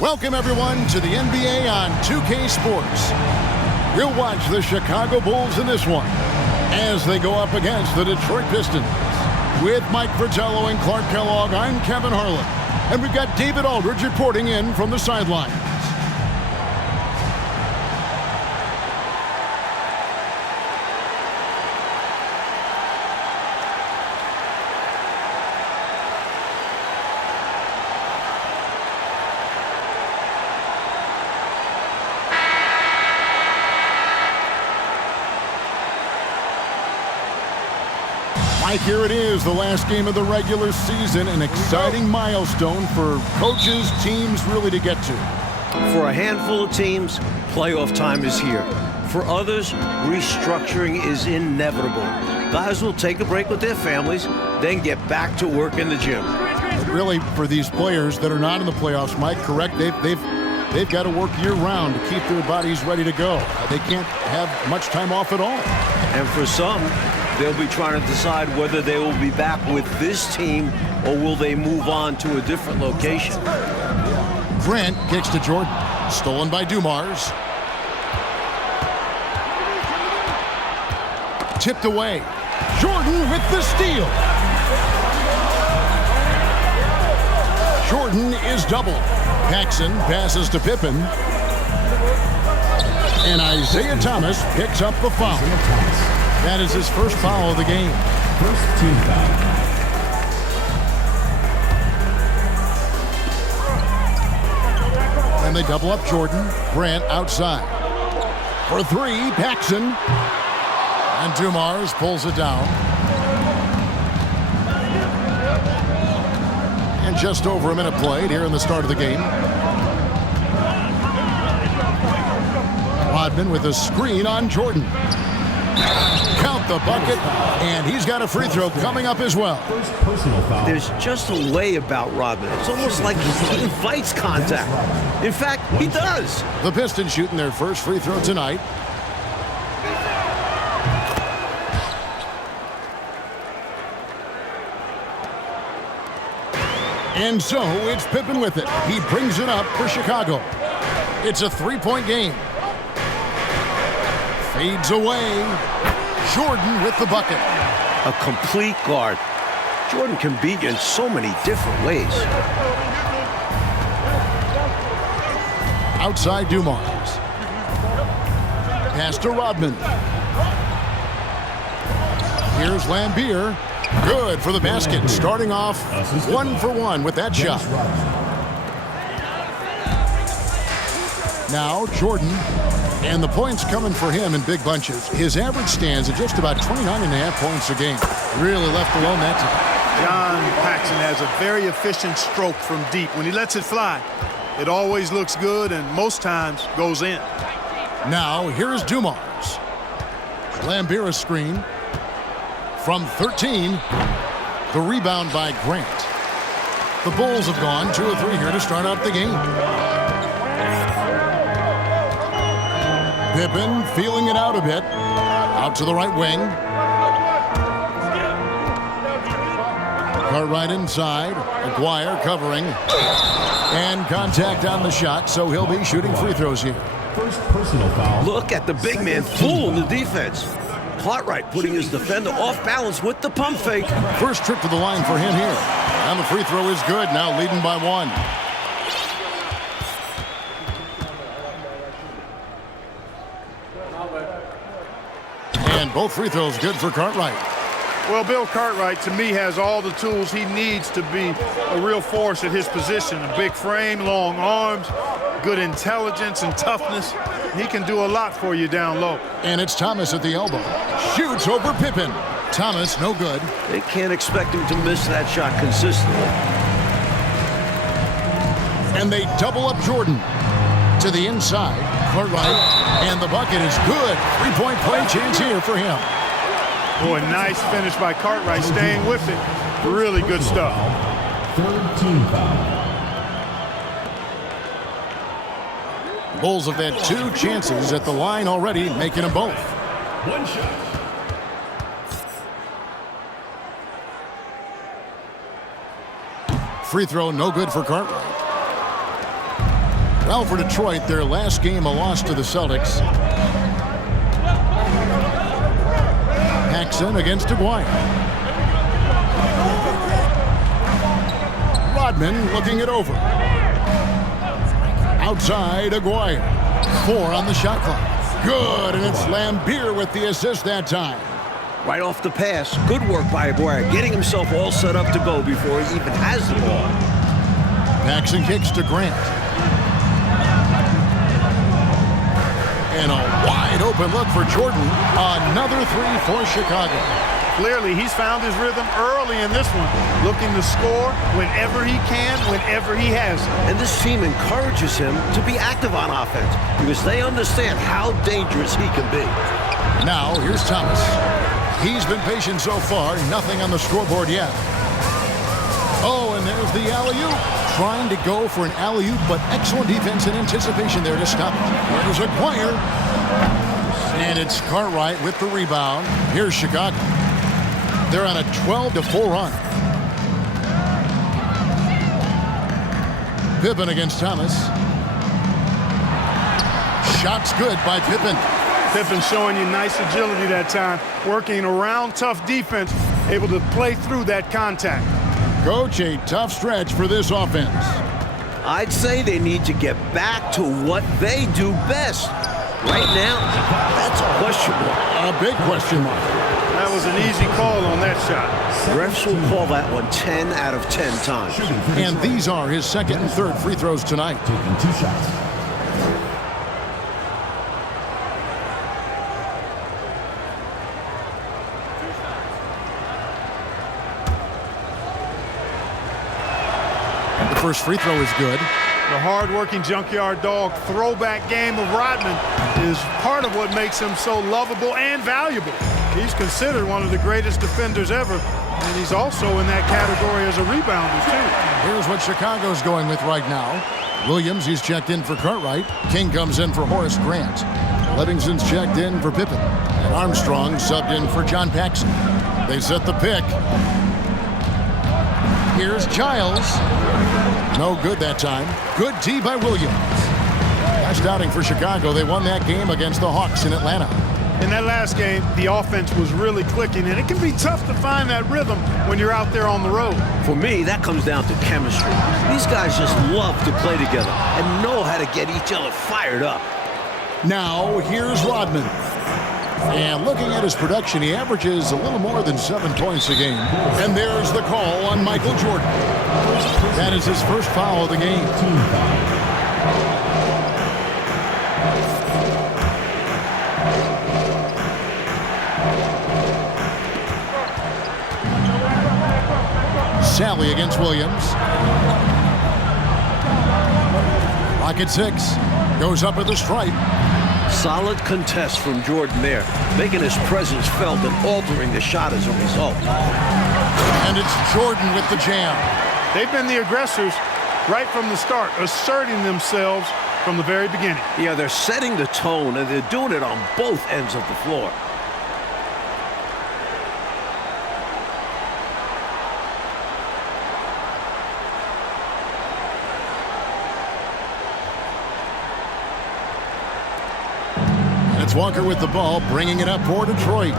Welcome, everyone, to the NBA on 2K Sports. You'll watch the Chicago Bulls in this one as they go up against the Detroit Pistons. With Mike Fratello and Clark Kellogg, I'm Kevin Harlan. And we've got David Aldridge reporting in from the sidelines. Mike, here it is, the last game of the regular season, an exciting milestone for coaches, teams really to get to. For a handful of teams, playoff time is here. For others, restructuring is inevitable. Guys will take a break with their families, then get back to work in the gym. But really, for these players that are not in the playoffs, Mike, correct, they've got to work year-round to keep their bodies ready to go. They can't have much time off at all. And for some, they'll be trying to decide whether they will be back with this team or will they move on to a different location. Grant kicks to Jordan. Stolen by Dumars. Tipped away. Jordan with the steal. Jordan is doubled. Paxson passes to Pippen. And Isaiah Thomas picks up the foul. That is his first foul of the game. First team foul. And they double up Jordan. Grant outside. For three, Paxson. And Dumars pulls it down. And just over a minute played here in the start of the game. Rodman with a screen on Jordan. Count the bucket, and he's got a free throw coming up as well. First personal foul. There's just a way about Rodman. It's almost like he invites contact. In fact, he does. The Pistons shooting their first free throw tonight. And so it's Pippen with it. He brings it up for Chicago. It's a three-point game. Fades away. Jordan with the bucket. A complete guard. Jordan can beat you in so many different ways. Outside Dumars. Pass to Rodman. Here's Lambeer. Good for the basket. Starting off 1 for 1 with that shot. Now Jordan. And the points coming for him in big bunches. His average stands at just about 29.5 points a game. Really left alone that time. John Paxson has a very efficient stroke from deep. When he lets it fly, it always looks good and most times goes in. Now here's Dumars. Lambeer screen. From 13, the rebound by Grant. The Bulls have gone 2 of 3 here to start out the game. Pippen feeling it out a bit. Out to the right wing. Cartwright inside. McGuire covering. And contact on the shot, so he'll be shooting free throws here. First personal foul. Look at the big man fooling the defense. Cartwright putting his defender off balance with the pump fake. First trip to the line for him here. And the free throw is good, now leading by 1. And both free throws good for Cartwright. Well, Bill Cartwright, to me, has all the tools he needs to be a real force at his position. A big frame, long arms, good intelligence and toughness. He can do a lot for you down low. And it's Thomas at the elbow. Shoots over Pippen. Thomas, no good. They can't expect him to miss that shot consistently. And they double up Jordan. To the inside. Cartwright. And the bucket is good. 3-point play chance here for him. Boy, nice finish by Cartwright, staying with it. Really good stuff. Third team foul. Bulls have had 2 chances at the line already, making them both. One shot. Free throw, no good for Cartwright. Well, for Detroit, their last game a loss to the Celtics. Paxson against Aguirre. Rodman looking it over. Outside, Aguirre. 4 on the shot clock. Good, and it's Lambeer with the assist that time. Right off the pass. Good work by Aguirre, getting himself all set up to go before he even has the ball. Paxson kicks to Grant. And a wide open look for Jordan. Another 3 for Chicago. Clearly, he's found his rhythm early in this one, looking to score whenever he can, whenever he has it. And this team encourages him to be active on offense because they understand how dangerous he can be. Now, here's Thomas. He's been patient so far. Nothing on the scoreboard yet. Oh, and there's the alley-oop. Trying to go for an alley-oop, but excellent defense and anticipation there to stop it. There's Aguirre. And it's Cartwright with the rebound. Here's Chicago. They're on a 12-4 run. Pippen against Thomas. Shot's good by Pippen. Pippen showing you nice agility that time, working around tough defense, able to play through that contact. Coach, a tough stretch for this offense. I'd say they need to get back to what they do best. Right now, that's a question mark. A big question mark. That was an easy call on that shot. Refs will call that one 10 out of 10 times. And these are his second and third free throws tonight. Taking 2 shots. The first free throw is good. The hard-working junkyard dog throwback game of Rodman is part of what makes him so lovable and valuable. He's considered one of the greatest defenders ever, and he's also in that category as a rebounder, too. Here's what Chicago's going with right now. Williams, he's checked in for Cartwright. King comes in for Horace Grant. Livingston's checked in for Pippen. And Armstrong subbed in for John Paxson. They set the pick. Here's Giles. No good that time. Good D by Williams. Last outing for Chicago. They won that game against the Hawks in Atlanta. In that last game, the offense was really clicking, and it can be tough to find that rhythm when you're out there on the road. For me, that comes down to chemistry. These guys just love to play together and know how to get each other fired up. Now, here's Rodman. And looking at his production, he averages a little more than 7 points a game. And there's the call on Michael Jordan. That is his first foul of the game. Sally against Williams. Rocket 6. Goes up at the stripe. Solid contest from Jordan there, making his presence felt and altering the shot as a result. And it's Jordan with the jam. They've been the aggressors right from the start, asserting themselves from the very beginning. Yeah, they're setting the tone, and they're doing it on both ends of the floor. It's Walker with the ball, bringing it up for Detroit,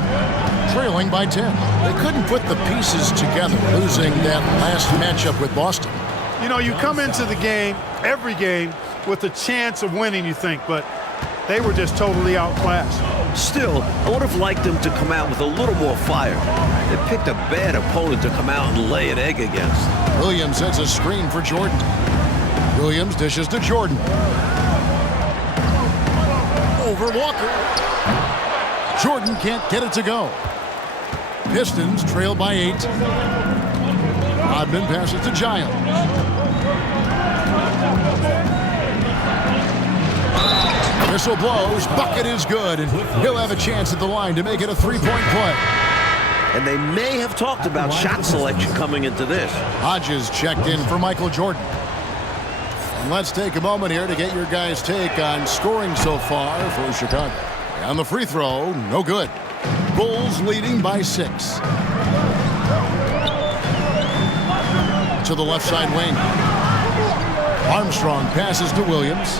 trailing by 10. They couldn't put the pieces together, losing that last matchup with Boston. You know, you come into the game, every game, with a chance of winning, you think, but they were just totally outclassed. Still, I would have liked them to come out with a little more fire. They picked a bad opponent to come out and lay an egg against. Williams sets a screen for Jordan. Williams dishes to Jordan. Over Walker. Jordan can't get it to go. Pistons trail by 8. Rodman passes to Giles. Whistle blows. Bucket is good, and he'll have a chance at the line to make it a 3-point play. And they may have talked about shot selection coming into this. Hodges checked in for Michael Jordan. And let's take a moment here to get your guys' take on scoring so far for Chicago. On the free throw, no good. Bulls leading by 6. To the left side wing. Armstrong passes to Williams.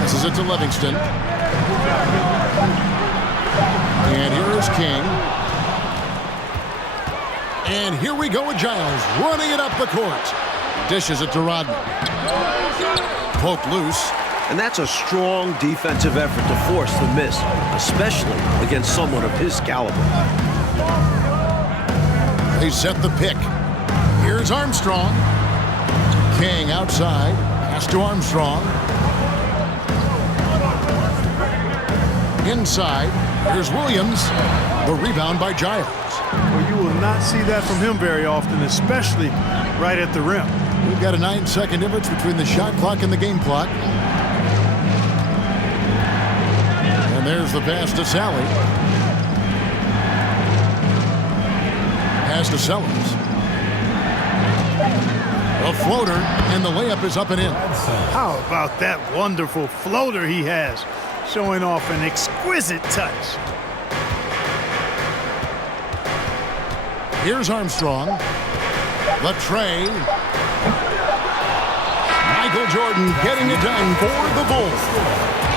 Passes it to Livingston. And here is King. And here we go with Giles running it up the court. Dishes it to Rodman. Poked loose. And that's a strong defensive effort to force the miss, especially against someone of his caliber. They set the pick. Here's Armstrong. King outside. Pass to Armstrong. Inside. Here's Williams. The rebound by Giles. Well, you will not see that from him very often, especially right at the rim. We've got a 9-second difference between the shot clock and the game clock. And there's the pass to Sally. Pass to Sellers. A floater, and the layup is up and in. How about that wonderful floater he has, showing off an exquisite touch. Here's Armstrong. The tray. Michael Jordan getting it done for the Bulls.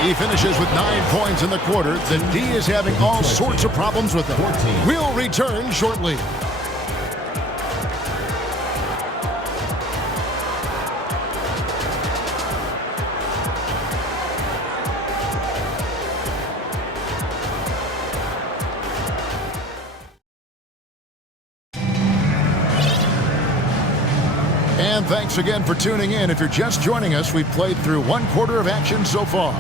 He finishes with 9 points in the quarter. The D is having all sorts of problems with him. We'll return shortly. And thanks again for tuning in. If you're just joining us, we've played through 1 quarter of action so far.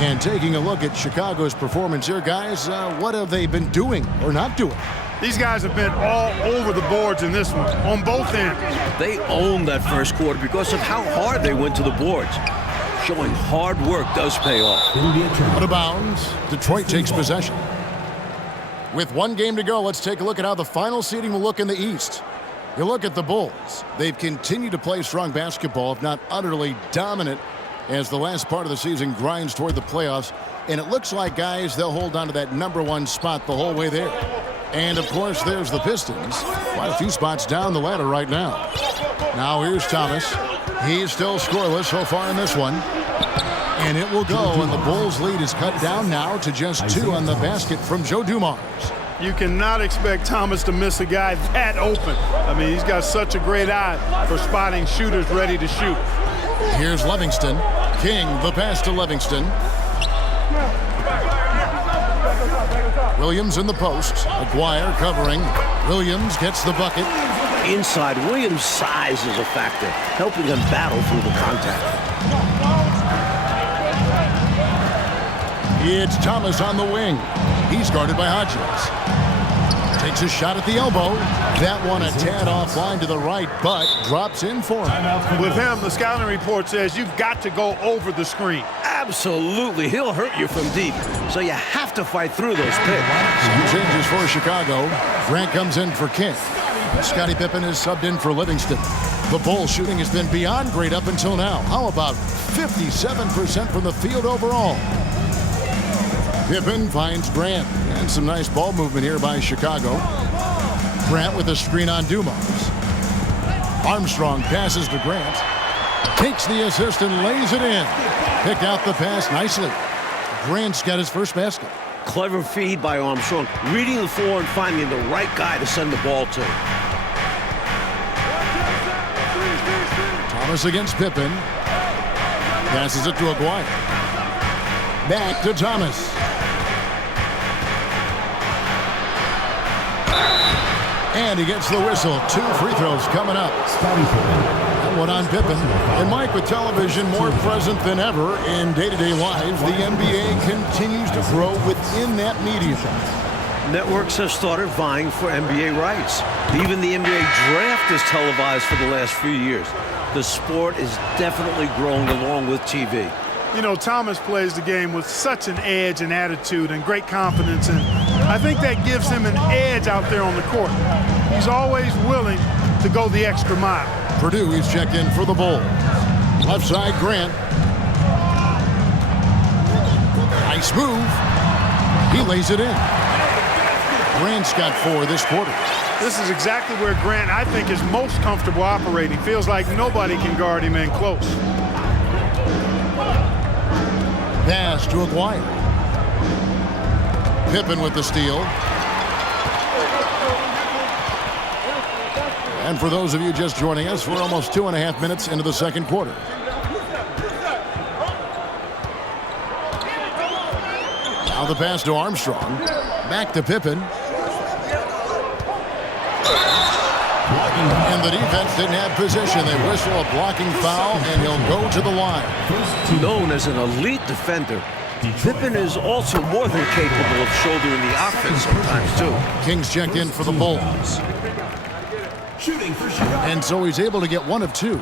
And taking a look at Chicago's performance here, guys, what have they been doing or not doing? These guys have been all over the boards in this one, on both ends. They owned that first quarter because of how hard they went to the boards. Showing hard work does pay off. Out of bounds. Detroit takes possession. With 1 game to go, let's take a look at how the final seeding will look in the East. You look at the Bulls. They've continued to play strong basketball, if not utterly dominant, as the last part of the season grinds toward the playoffs. And it looks like, guys, they'll hold on to that #1 spot the whole way there. And, of course, there's the Pistons. Quite a few spots down the ladder right now. Now here's Thomas. He's still scoreless so far in this one. And it will go, and the Bulls' lead is cut down now to just 2 on the basket from Joe Dumars. You cannot expect Thomas to miss a guy that open. I mean, he's got such a great eye for spotting shooters ready to shoot. Here's Livingston. King, the pass to Livingston. Williams in the post. Aguirre covering. Williams gets the bucket. Inside, Williams' size is a factor, helping him battle through the contact. It's Thomas on the wing. He's guarded by Hodges. Takes a shot at the elbow. That one a tad offline to the right, but drops in for him. With him, the scouting report says you've got to go over the screen. Absolutely. He'll hurt you from deep, so you have to fight through those picks. Some changes for Chicago. Grant comes in for King. Scottie Pippen is subbed in for Livingston. The Bulls shooting has been beyond great up until now. How about 57% from the field overall? Pippen finds Grant. And some nice ball movement here by Chicago. Grant with a screen on Dumars. Armstrong passes to Grant. Takes the assist and lays it in. Picked out the pass nicely. Grant's got his first basket. Clever feed by Armstrong, reading the floor and finding the right guy to send the ball to. Thomas against Pippen. Passes it to Aguirre. Back to Thomas. And he gets the whistle. 2 free throws coming up. That one on Pippen. And Mike, with television more present than ever in day-to-day life, the NBA continues to grow within that medium. Networks have started vying for NBA rights. Even the NBA draft is televised for the last few years. The sport is definitely growing along with TV. You know, Thomas plays the game with such an edge and attitude and great confidence, and I think that gives him an edge out there on the court. He's always willing to go the extra mile. Purdue is checked in for the Bulls. Left side, Grant. Nice move. He lays it in. Grant's got 4 this quarter. This is exactly where Grant, I think, is most comfortable operating. Feels like nobody can guard him in close. Pass to Aguirre. Pippen with the steal. And for those of you just joining us, we're almost 2.5 minutes into the second quarter. Now the pass to Armstrong. Back to Pippen. And the defense didn't have position. They whistle a blocking foul, and he'll go to the line. Known as an elite defender, Pippen is also more than capable of shouldering the offense sometimes, too. Kings checked in for the Bulls. Shooting for Chicago. And so he's able to get one of two.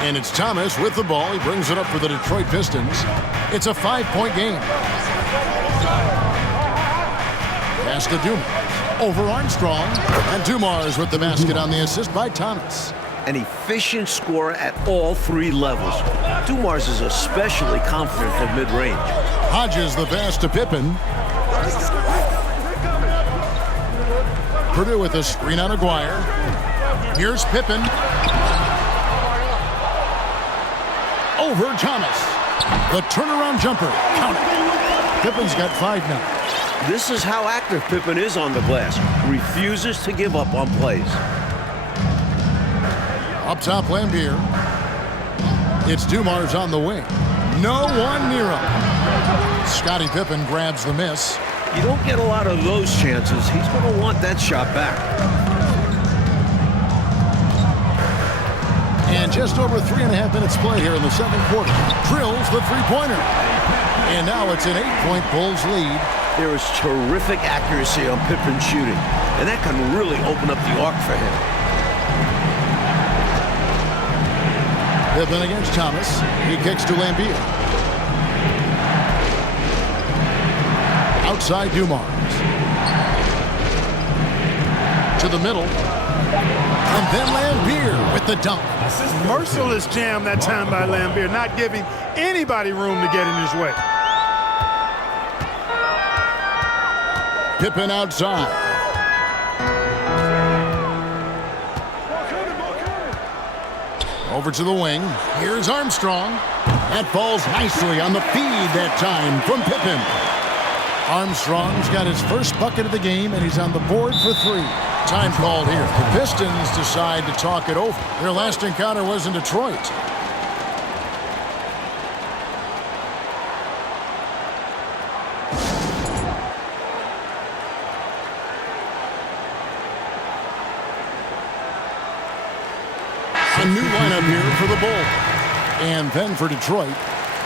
And it's Thomas with the ball. He brings it up for the Detroit Pistons. It's a 5-point game. Pass to Dumars. Over Armstrong. And Dumars with the basket on the assist by Thomas. An efficient scorer at all three levels. Dumars is especially confident from mid-range. Hodges the pass to Pippen. Purdue with a screen on Aguirre. Here's Pippen. Over Thomas. The turnaround jumper. Count it. Pippen's got 5 now. This is how active Pippen is on the glass. Refuses to give up on plays. Up top, Lambier. It's Dumars on the wing. No one near him. Scottie Pippen grabs the miss. You don't get a lot of those chances. He's going to want that shot back. And just over 3.5 minutes played here in the second quarter. Drills the three-pointer. And now it's an 8-point Bulls lead. There is terrific accuracy on Pippen's shooting, and that can really open up the arc for him. Pippen against Thomas. He kicks to Lambier. Outside Dumars. To the middle. And then Lambier with the dunk. Merciless jam that time by Lambier, not giving anybody room to get in his way. Pippen outside. Over to the wing. Here's Armstrong. That falls nicely on the feed that time from Pippen. Armstrong's got his first bucket of the game, and he's on the board for 3. Time called here. The Pistons decide to talk it over. Their last encounter was in Detroit. A new lineup here for the Bulls. And then for Detroit,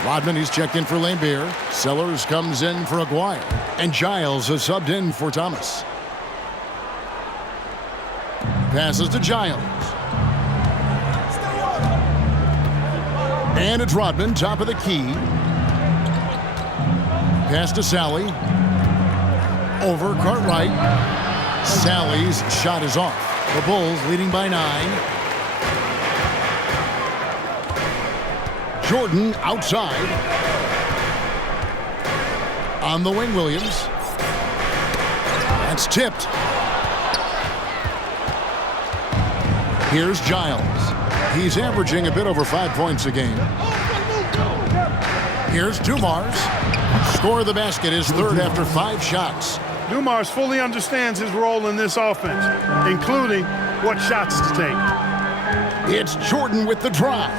Rodman, he's checked in for Lambier. Sellers comes in for Aguirre. And Giles has subbed in for Thomas. Passes to Giles. And it's Rodman, top of the key. Pass to Sally. Over Cartwright. Sally's shot is off. The Bulls leading by 9. Jordan outside. On the wing, Williams. That's tipped. Here's Giles. He's averaging a bit over 5 points a game. Here's Dumars. Score of the basket, his third after 5 shots. Dumars fully understands his role in this offense, including what shots to take. It's Jordan with the drive.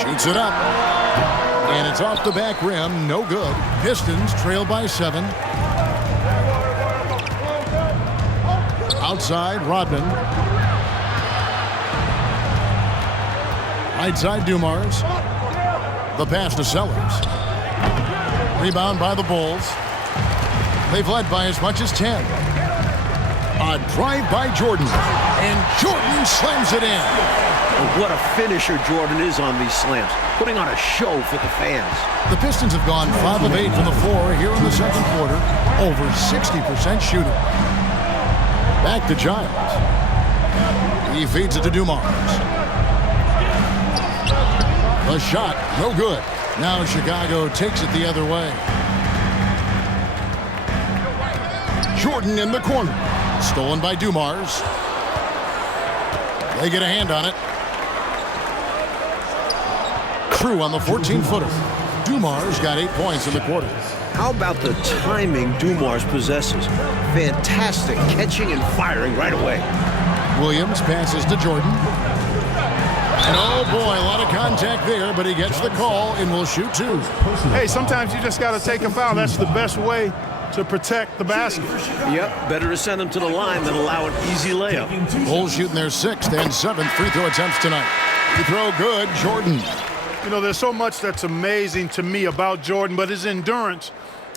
Shoots it up. And it's off the back rim. No good. Pistons trail by 7. Outside, Rodman. Right side, Dumars. The pass to Sellers. Rebound by the Bulls. They've led by as much as 10. A drive by Jordan. And Jordan slams it in. What a finisher Jordan is on these slams, putting on a show for the fans. The Pistons have gone 5 of 8 from the floor here in the second quarter. Over 60% shooting. Back to Giles. He feeds it to Dumars. The shot, no good. Now Chicago takes it the other way. Jordan in the corner. Stolen by Dumars. They get a hand on it. Crew on the 14-footer. Dumars got 8 points in the quarter. How about the timing Dumars possesses? Fantastic catching and firing right away. Williams passes to Jordan. And oh boy, a lot of contact there, but he gets the call and will shoot 2. Hey, sometimes you just got to take a foul. That's the best way to protect the basket. Yep, better to send them to the line than allow an easy layup. Bulls shooting their 6th and 7th free throw attempts tonight. Free throw good, Jordan. You know, there's so much that's amazing to me about Jordan, but his endurance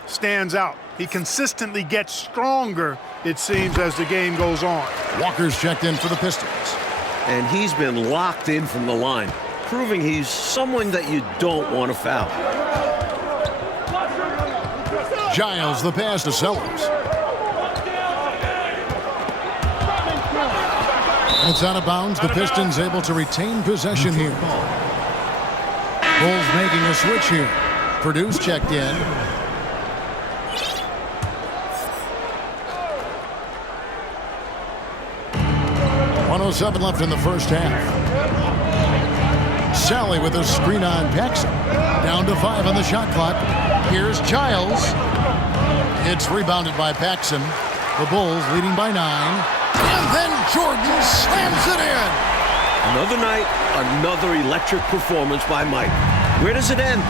stands out. He consistently gets stronger, it seems, as the game goes on. Walker's checked in for the Pistons. And he's been locked in from the line, proving he's someone that you don't want to foul. Giles the pass to Sellers. It's out of bounds. The Pistons able to retain possession here. Bulls making a switch here. Purdue's checked in. .107 left in the first half. Sally with a screen on Paxson. Down to 5 on the shot clock. Here's Giles. It's rebounded by Paxson. The Bulls leading by 9. And then Jordan slams it in. Another night, another electric performance by Mike. Where does it end?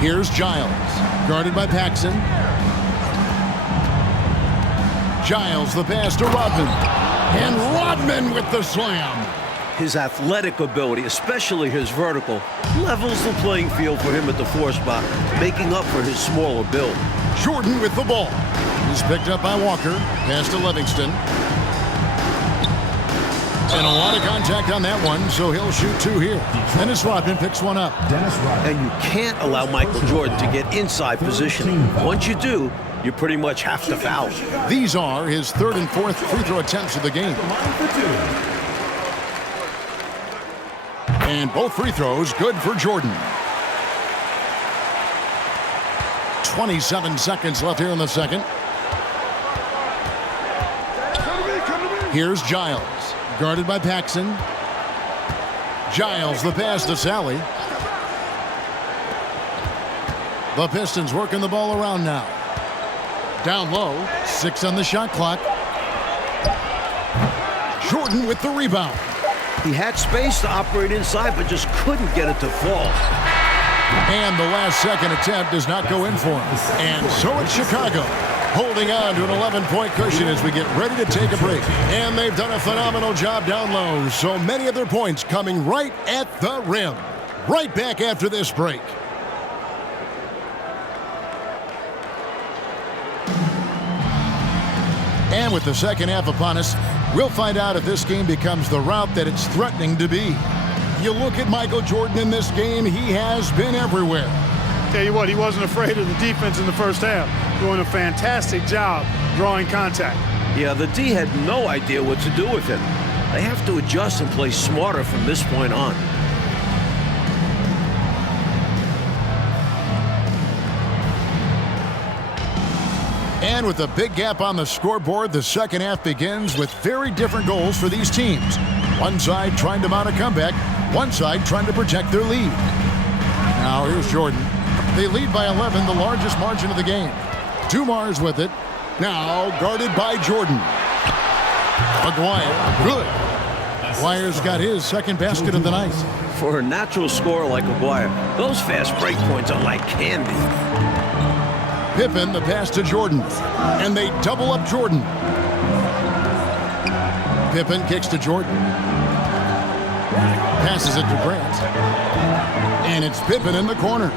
Here's Giles. Guarded by Paxson. Giles the pass to Rodman. And Rodman with the slam. His athletic ability, especially his vertical, levels the playing field for him at the 4 spot, making up for his smaller build. Jordan with the ball. He's picked up by Walker. Pass to Livingston. And a lot of contact on that one, so he'll shoot 2 here. Dennis Rodman picks one up. And you can't allow Michael Jordan to get inside position. Once you do, you pretty much have to foul. These are his 3rd and 4th free throw attempts of the game. And both free throws good for Jordan. 27 seconds left here in the second. Here's Giles. Guarded by Paxson. Giles the pass to Sally. The Pistons working the ball around now. Down low. 6 on the shot clock. Jordan with the rebound. He had space to operate inside, but just couldn't get it to fall. And the last second attempt does not go in for him. And so it's Chicago, holding on to an 11-point cushion as we get ready to take a break. And they've done a phenomenal job down low. So many of their points coming right at the rim. Right back after this break. And with the second half upon us, we'll find out if this game becomes the route that it's threatening to be. You look at Michael Jordan in this game, he has been everywhere. Tell you what, he wasn't afraid of the defense in the first half, doing a fantastic job drawing contact. Yeah, the D had no idea what to do with him. They have to adjust and play smarter from this point on. And with a big gap on the scoreboard, the second half begins with very different goals for these teams. One side trying to mount a comeback, one side trying to protect their lead. Now here's Jordan. They lead by 11, the largest margin of the game. Dumars with it. Now guarded by Jordan. Aguirre, good. Aguirre's got his second basket of the night. For a natural scorer like Aguirre, those fast break points are like candy. Pippen, the pass to Jordan. And they double up Jordan. Pippen kicks to Jordan. Passes it to Grant. And it's Pippen in the corner.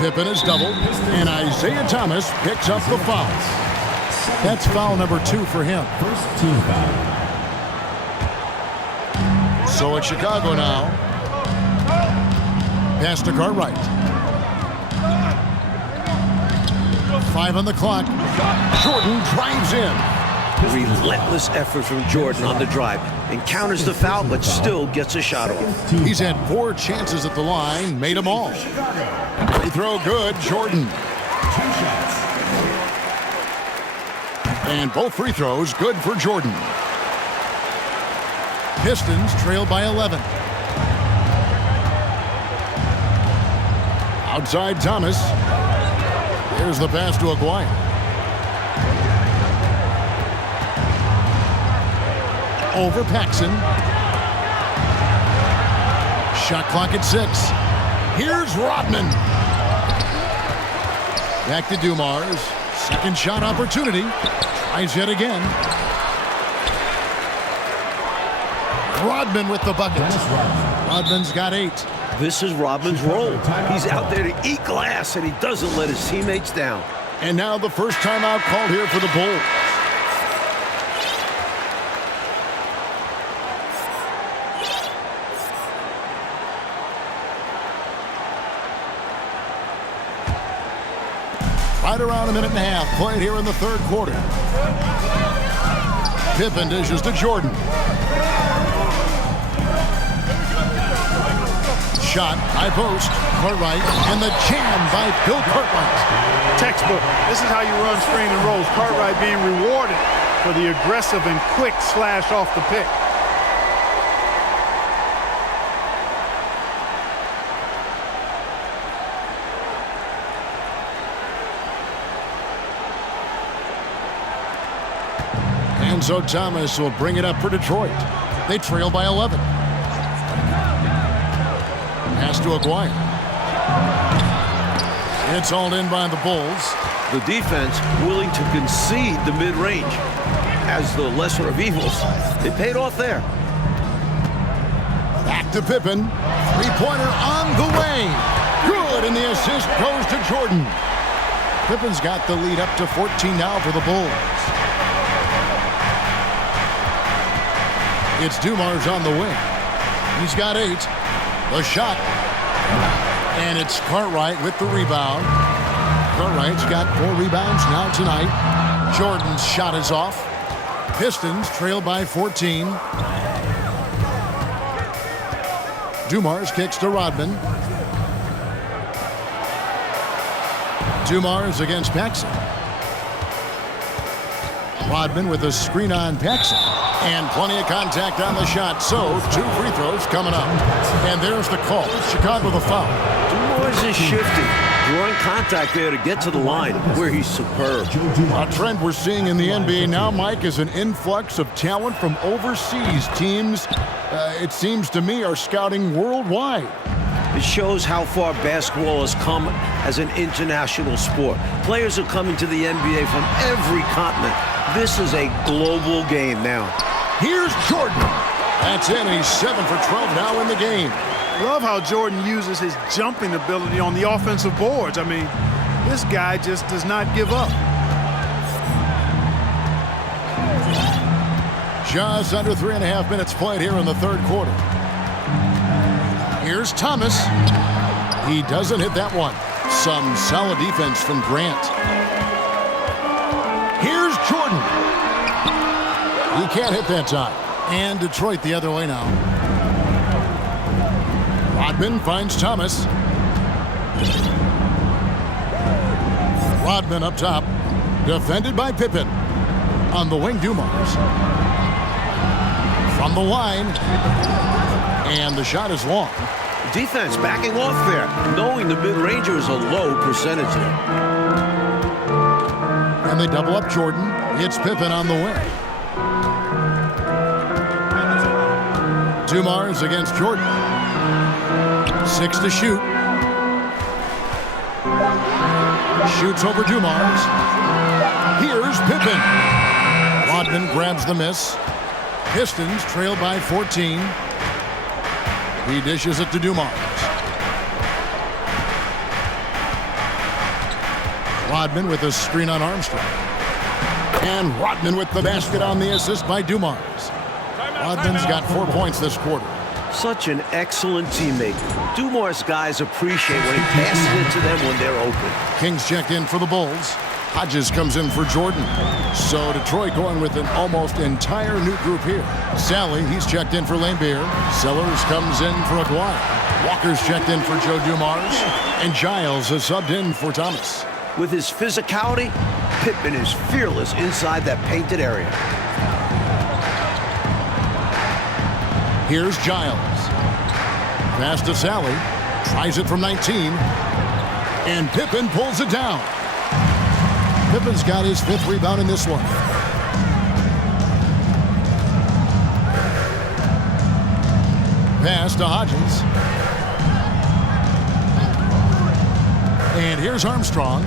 Pippen is doubled. And Isaiah Thomas picks up the foul. That's foul number 2 for him. First team foul. So it's Chicago now. Pass to Cartwright. 5 on the clock. Jordan drives in. Relentless effort from Jordan on the drive. Encounters the foul, but still gets a shot off. He's had 4 chances at the line, made them all. Free throw good, Jordan. And both free throws good for Jordan. Pistons trail by 11. Outside Thomas. Here's the pass to Aguirre. Over Paxson. Shot clock at 6. Here's Rodman. Back to Dumars. Second shot opportunity. Tries yet again. Rodman with the bucket. Rodman's got 8. This is Rodman's role. He's out there to eat glass, and he doesn't let his teammates down. And now the first timeout called here for the Bulls. Right around a minute and a half played here in the third quarter. Pippen dishes to Jordan. Shot, high post, Cartwright, and the jam by Bill Cartwright. Textbook. This is how you run screen and rolls. Cartwright being rewarded for the aggressive and quick slash off the pick. And so Thomas will bring it up for Detroit. They trail by 11. Pass to Aguirre. It's hauled in by the Bulls. The defense willing to concede the mid-range as the lesser of evils. It paid off there. Back to Pippen. Three-pointer on the way. Good, and the assist goes to Jordan. Pippen's got the lead up to 14 now for the Bulls. It's Dumars on the wing. He's got 8. The shot. And it's Cartwright with the rebound. Cartwright's got 4 rebounds now tonight. Jordan's shot is off. Pistons trail by 14. Dumars kicks to Rodman. Dumars against Paxson. Rodman with a screen on Paxson. And plenty of contact on the shot, so 2 free throws coming up. And there's the call. Chicago the foul. Dumars is shifting, drawing contact there to get to the line where he's superb. A trend we're seeing in the NBA now, Mike, is an influx of talent from overseas. Teams, it seems to me, are scouting worldwide. It shows how far basketball has come as an international sport. Players are coming to the NBA from every continent. This is a global game now. Here's Jordan. That's in. He's 7 for 12 now in the game. Love how Jordan uses his jumping ability on the offensive boards. I mean, this guy just does not give up. Just under 3.5 minutes played here in the third quarter. Here's Thomas. He doesn't hit that one. Some solid defense from Grant. Here's Jordan. He can't hit that time. And Detroit the other way now. Rodman finds Thomas. Rodman up top. Defended by Pippen. On the wing, Dumars. From the line. And the shot is long. Defense backing off there, knowing the mid-ranger is a low percentage there. And they double up Jordan. It's Pippen on the wing. Dumars against Jordan. 6 to shoot. Shoots over Dumars. Here's Pippen. Rodman grabs the miss. Pistons trail by 14. He dishes it to Dumars. Rodman with a screen on Armstrong. And Rodman with the basket on the assist by Dumars. Rodman's got 4 points this quarter. Such an excellent teammate. Dumars guys appreciate when he passes it to them when they're open. Kings checked in for the Bulls. Hodges comes in for Jordan. So Detroit going with an almost entire new group here. Sally, he's checked in for Lambeer. Sellers comes in for Aguirre. Walker's checked in for Joe Dumars. And Giles has subbed in for Thomas. With his physicality, Pippen is fearless inside that painted area. Here's Giles. Pass to Sally. Tries it from 19. And Pippen pulls it down. Pippen's got his 5th rebound in this one. Pass to Hodges. And here's Armstrong.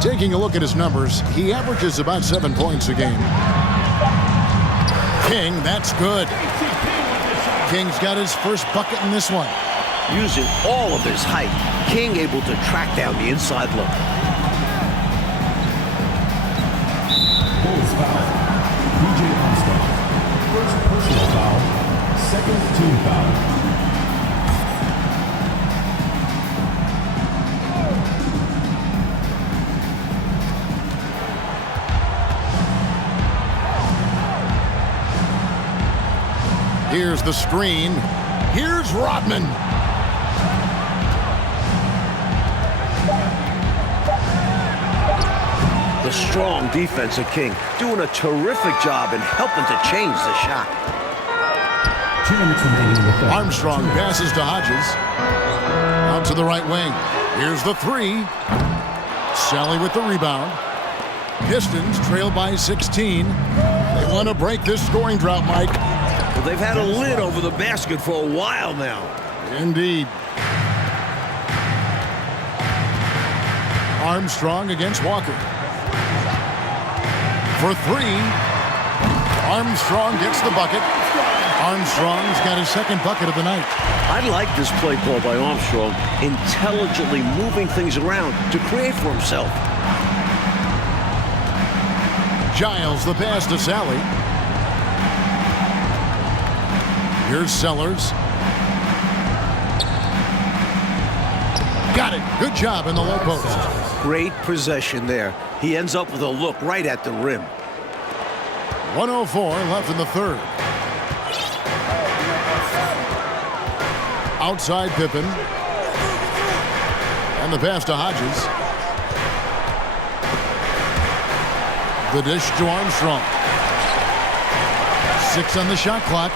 Taking a look at his numbers, he averages about 7 points a game. King, that's good. King's got his first bucket in this one. Using all of his height, King able to track down the inside look. Bulls foul. PJ Armstrong. First personal foul. Second team foul. Here's the screen. Here's Rodman. The strong defense of King doing a terrific job in helping to change the shot. 2 minutes remaining in the third. Armstrong passes to Hodges. Out to the right wing. Here's the 3. Sally with the rebound. Pistons trail by 16. They want to break this scoring drought, Mike. Well, they've had a lid over the basket for a while now. Indeed. Armstrong against Walker. For 3. Armstrong gets the bucket. Armstrong's got his 2nd bucket of the night. I like this play call by Armstrong, intelligently moving things around to create for himself. Giles the pass to Sally. Here's Sellers. Got it. Good job in the low post. Great possession there. He ends up with a look right at the rim. 1:04 left in the 3rd. Outside Pippen. And the pass to Hodges. The dish to Armstrong. 6 on the shot clock.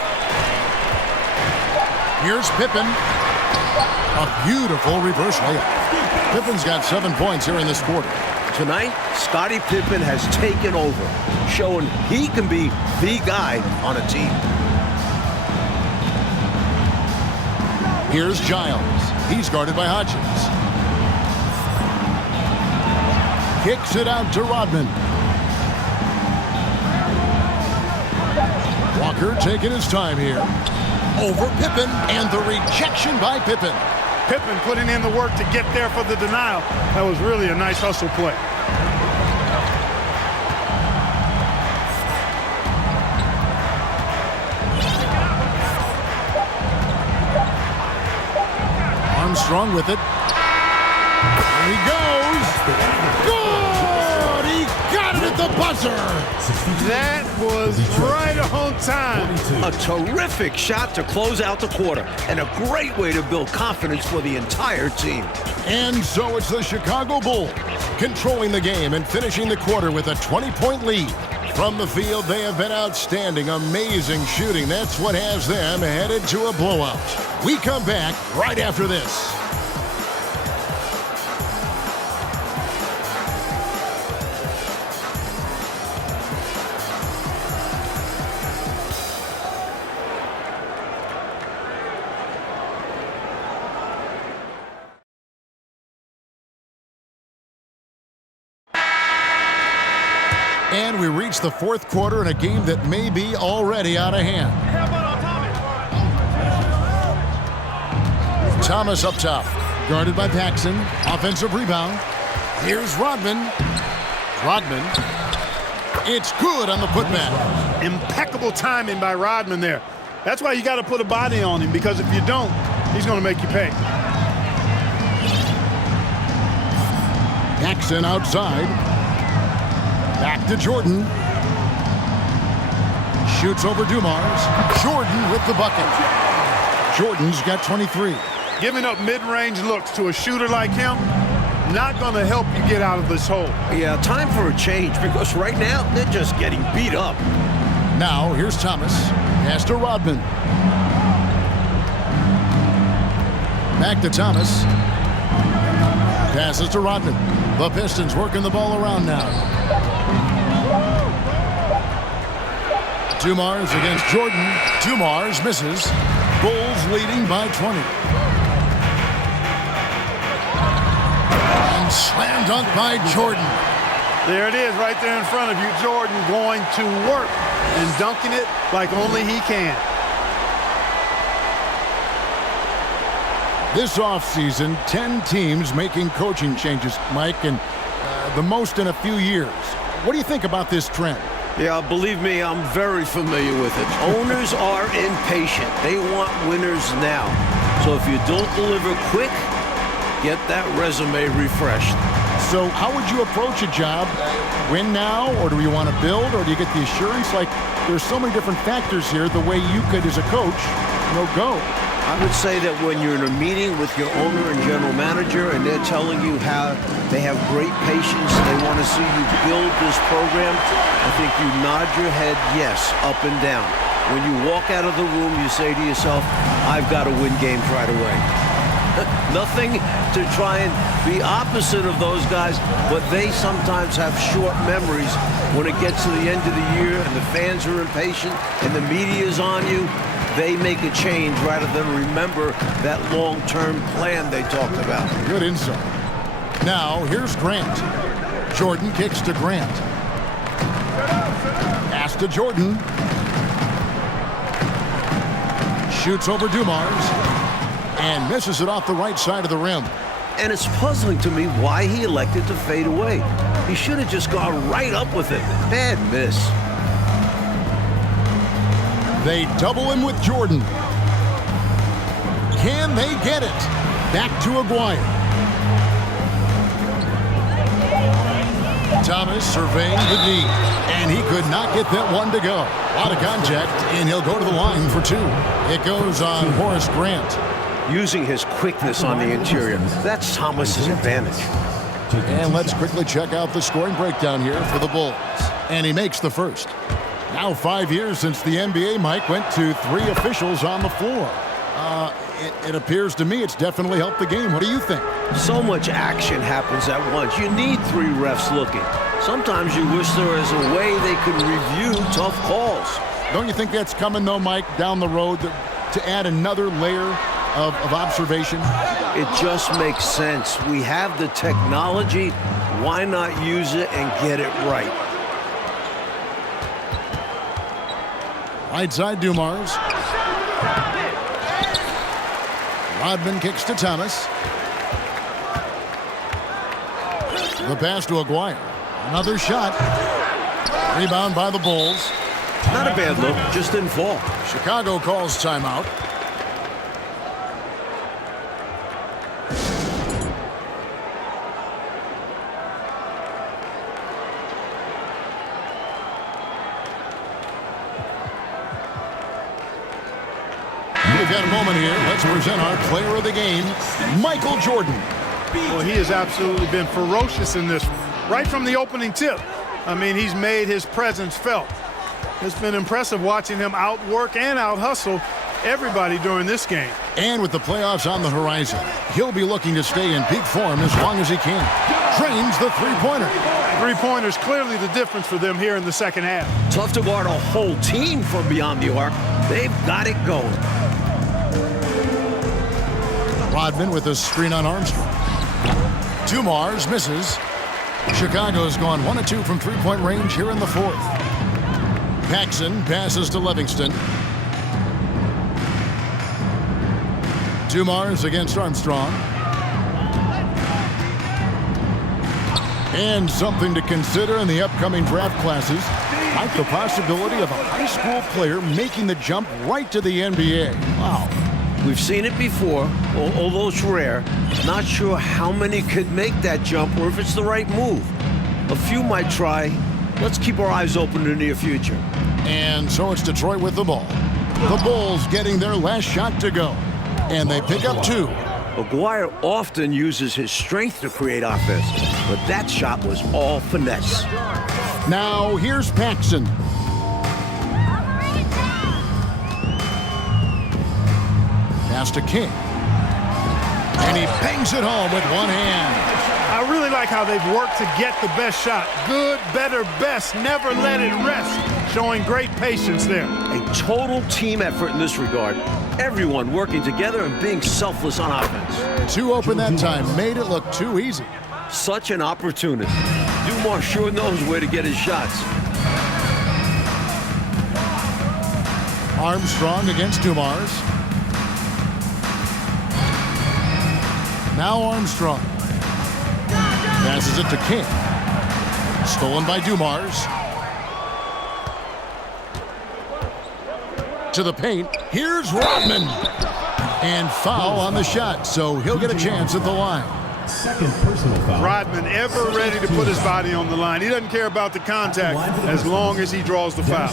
Here's Pippen. A beautiful reverse layup. Pippen's got 7 points here in this quarter. Tonight, Scottie Pippen has taken over, showing he can be the guy on a team. Here's Giles. He's guarded by Hodges. Kicks it out to Rodman. Walker taking his time here. Over Pippen, and the rejection by Pippen. Pippen putting in the work to get there for the denial. That was really a nice hustle play. Armstrong with it. There he goes. Good! He got it at the buzzer. That was right on time. A terrific shot to close out the quarter, and a great way to build confidence for the entire team. And so it's the Chicago Bulls controlling the game and finishing the quarter with a 20-point lead. From the field, they have been outstanding, amazing shooting. That's what has them headed to a blowout. We come back right after this. And we reach the 4th quarter in a game that may be already out of hand. Thomas up top, guarded by Paxson. Offensive rebound. Here's Rodman. Rodman. It's good on the putback. Impeccable timing by Rodman there. That's why you got to put a body on him, because if you don't, he's going to make you pay. Jackson outside. Back to Jordan. Shoots over Dumars. Jordan with the bucket. Jordan's got 23. Giving up mid-range looks to a shooter like him, not going to help you get out of this hole. Yeah, time for a change, because right now they're just getting beat up. Now here's Thomas. Pass to Rodman. Back to Thomas. Passes to Rodman. The Pistons working the ball around now. Dumars against Jordan. Dumars misses. Bulls leading by 20. And slam dunk by Jordan. There it is right there in front of you. Jordan going to work and dunking it like only he can. This offseason, 10 teams making coaching changes, Mike, and the most in a few years. What do you think about this trend? Yeah, believe me, I'm very familiar with it. Owners are impatient. They want winners now. So if you don't deliver quick, get that resume refreshed. So how would you approach a job? Win now, or do you want to build, or do you get the assurance? Like, there's so many different factors here, the way you could, as a coach, go. I would say that when you're in a meeting with your owner and general manager and they're telling you how they have great patience, they want to see you build this program, I think you nod your head yes, up and down. When you walk out of the room, you say to yourself, I've got to win games right away. Nothing to try and be opposite of those guys, but they sometimes have short memories when it gets to the end of the year and the fans are impatient and the media is on you. They make a change rather than remember that long-term plan they talked about. Good insight. Now, here's Grant. Jordan kicks to Grant. Pass to Jordan. Shoots over Dumars. And misses it off the right side of the rim. And it's puzzling to me why he elected to fade away. He should have just gone right up with it. Bad miss. They double him with Jordan. Can they get it? Back to Aguirre. Thomas surveying the D, and he could not get that one to go. A lot of contact, and he'll go to the line for two. It goes on Horace Grant. Using his quickness on the interior. That's Thomas's advantage. And let's quickly check out the scoring breakdown here for the Bulls. And he makes the first. Now 5 years since the NBA, Mike, went to 3 officials on the floor. It appears to me it's definitely helped the game. What do you think? So much action happens at once. You need 3 refs looking. Sometimes you wish there was a way they could review tough calls. Don't you think that's coming, though, Mike, down the road to add another layer of observation? It just makes sense. We have the technology. Why not use it and get it right? Right side, Dumars. Rodman kicks to Thomas. The pass to Aguirre. Another shot. Rebound by the Bulls. Not a bad look, just didn't fall. Chicago calls timeout. We've got a moment here. Let's present our player of the game, Michael Jordan. Well, he has absolutely been ferocious in this one. Right from the opening tip. I mean, he's made his presence felt. It's been impressive watching him outwork and out-hustle everybody during this game. And with the playoffs on the horizon, he'll be looking to stay in peak form as long as he can. Trains the three-pointer. Three-pointer's clearly the difference for them here in the second half. Tough to guard a whole team from beyond the arc. They've got it going. Rodman with a screen on Armstrong. Dumars misses. Chicago's gone 1 of 2 from three-point range here in the fourth. Paxson passes to Livingston. Dumars against Armstrong. And something to consider in the upcoming draft classes. like the possibility of a high school player making the jump right to the NBA. Wow. We've seen it before, although it's rare. Not sure how many could make that jump or if it's the right move. A few might try. Let's keep our eyes open in the near future. And so it's Detroit with the ball. The Bulls getting their last shot to go. And they pick up 2. Maguire often uses his strength to create offense, but that shot was all finesse. Now here's Paxson. Pass to King. And he bangs it home with one hand. I really like how they've worked to get the best shot. Good, better, best. Never let it rest. Showing great patience there. A total team effort in this regard. Everyone working together and being selfless on offense. 2 open that time. Made it look too easy. Such an opportunity. Dumars sure knows where to get his shots. Armstrong against Dumars. Now Armstrong. Passes it to King. Stolen by Dumars. To the paint. Here's Rodman. And foul on the shot, so he'll get a chance at the line. Second personal foul. Rodman ever ready to put his body on the line. He doesn't care about the contact as long as he draws the foul.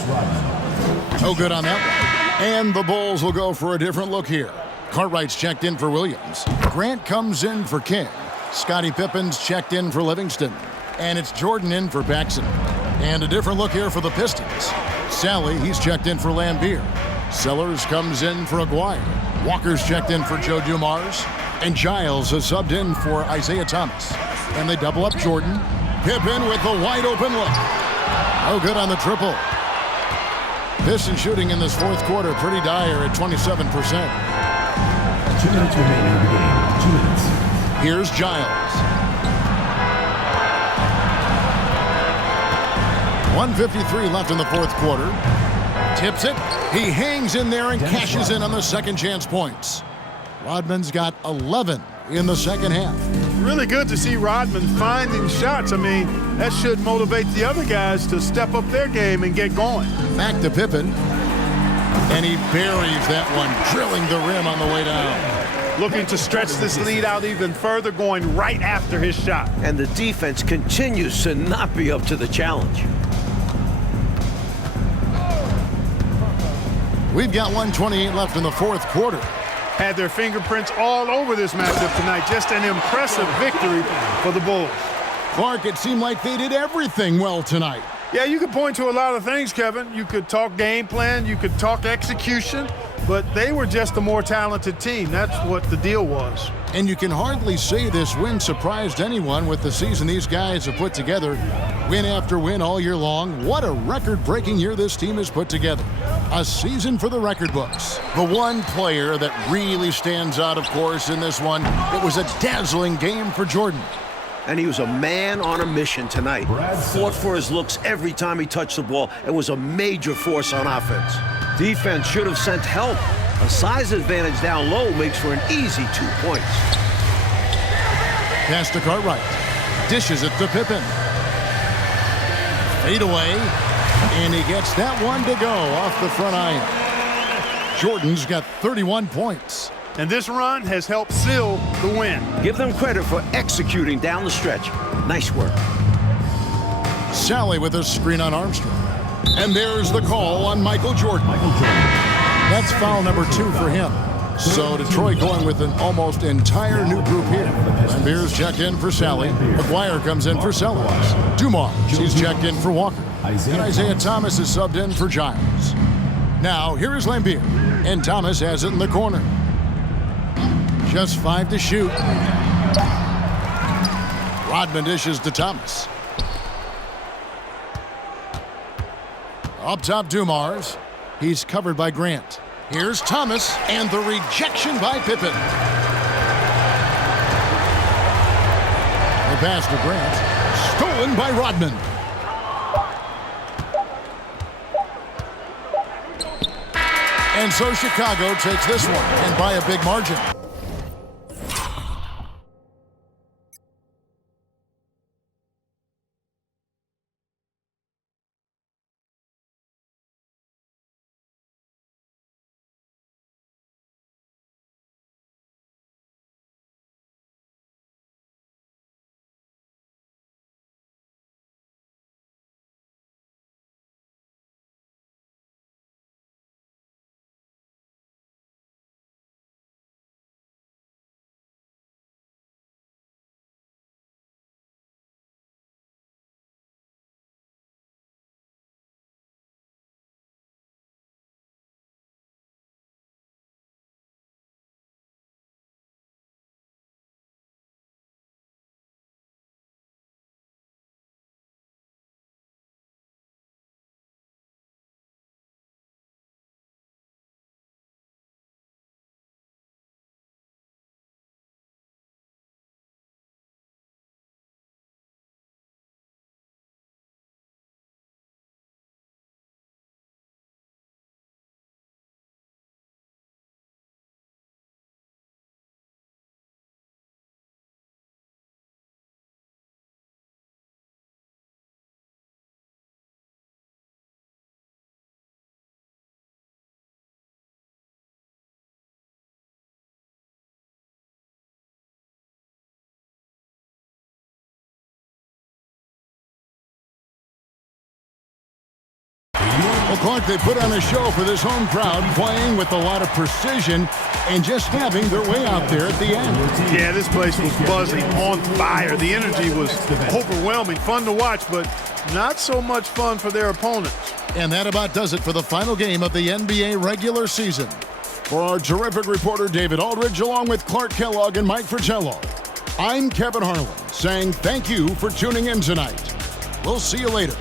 No good on that one. And the Bulls will go for a different look here. Cartwright's checked in for Williams. Grant comes in for King. Scottie Pippen's checked in for Livingston. And it's Jordan in for Paxson. And a different look here for the Pistons. Sally, he's checked in for Lambeer. Sellers comes in for Aguirre. Walker's checked in for Joe Dumars. And Giles has subbed in for Isaiah Thomas. And they double up Jordan. Pippen with the wide open look. No good on the triple. Pistons shooting in this fourth quarter pretty dire at 27%. 2 minutes remaining in the game. 2 minutes. Here's Giles. 1:53 left in the fourth quarter. Tips it. He hangs in there and cashes in on the second chance points. Rodman's got 11 in the second half. Really good to see Rodman finding shots. I mean, that should motivate the other guys to step up their game and get going. Back to Pippen. And he buries that one, drilling the rim on the way down. Looking to stretch this lead out even further, going right after his shot. And the defense continues to not be up to the challenge. We've got 1:28 left in the fourth quarter. Had their fingerprints all over this matchup tonight. Just an impressive victory for the Bulls. Clark, it seemed like they did everything well tonight. Yeah, you could point to a lot of things, Kevin. You could talk game plan, you could talk execution, but they were just a more talented team. That's what the deal was. And you can hardly say this win surprised anyone with the season these guys have put together. Win after win all year long. What a record-breaking year this team has put together. A season for the record books. The one player that really stands out, of course, in this one, it was a dazzling game for Jordan. And he was a man on a mission tonight. Fought for his looks every time he touched the ball and was a major force on offense. Defense should have sent help. A size advantage down low makes for an easy 2 points. Pass to Cartwright. Dishes it to Pippen. Fade away. And he gets that one to go off the front iron. Jordan's got 31 points. And this run has helped seal the win. Give them credit for executing down the stretch. Nice work. Sally with a screen on Armstrong. And there's the call on Michael Jordan. That's foul number 2 for him. So Detroit going with an almost entire new group here. Beers checked in for Sally. Maguire comes in for Sellers. Dumars, he's checked in for Walker. And Isaiah Thomas is subbed in for Giles. Now here is Lambeer. And Thomas has it in the corner. Just 5 to shoot. Rodman dishes to Thomas. Up top, Dumars. He's covered by Grant. Here's Thomas, and the rejection by Pippen. The pass to Grant. Stolen by Rodman. And so Chicago takes this one, and by a big margin. Well, Clark, they put on a show for this home crowd, playing with a lot of precision and just having their way out there at the end. Yeah, this place was buzzing, on fire. The energy was overwhelming, fun to watch, but not so much fun for their opponents. And that about does it for the final game of the NBA regular season. For our terrific reporter, David Aldridge, along with Clark Kellogg and Mike Fratello, I'm Kevin Harlan, saying thank you for tuning in tonight. We'll see you later.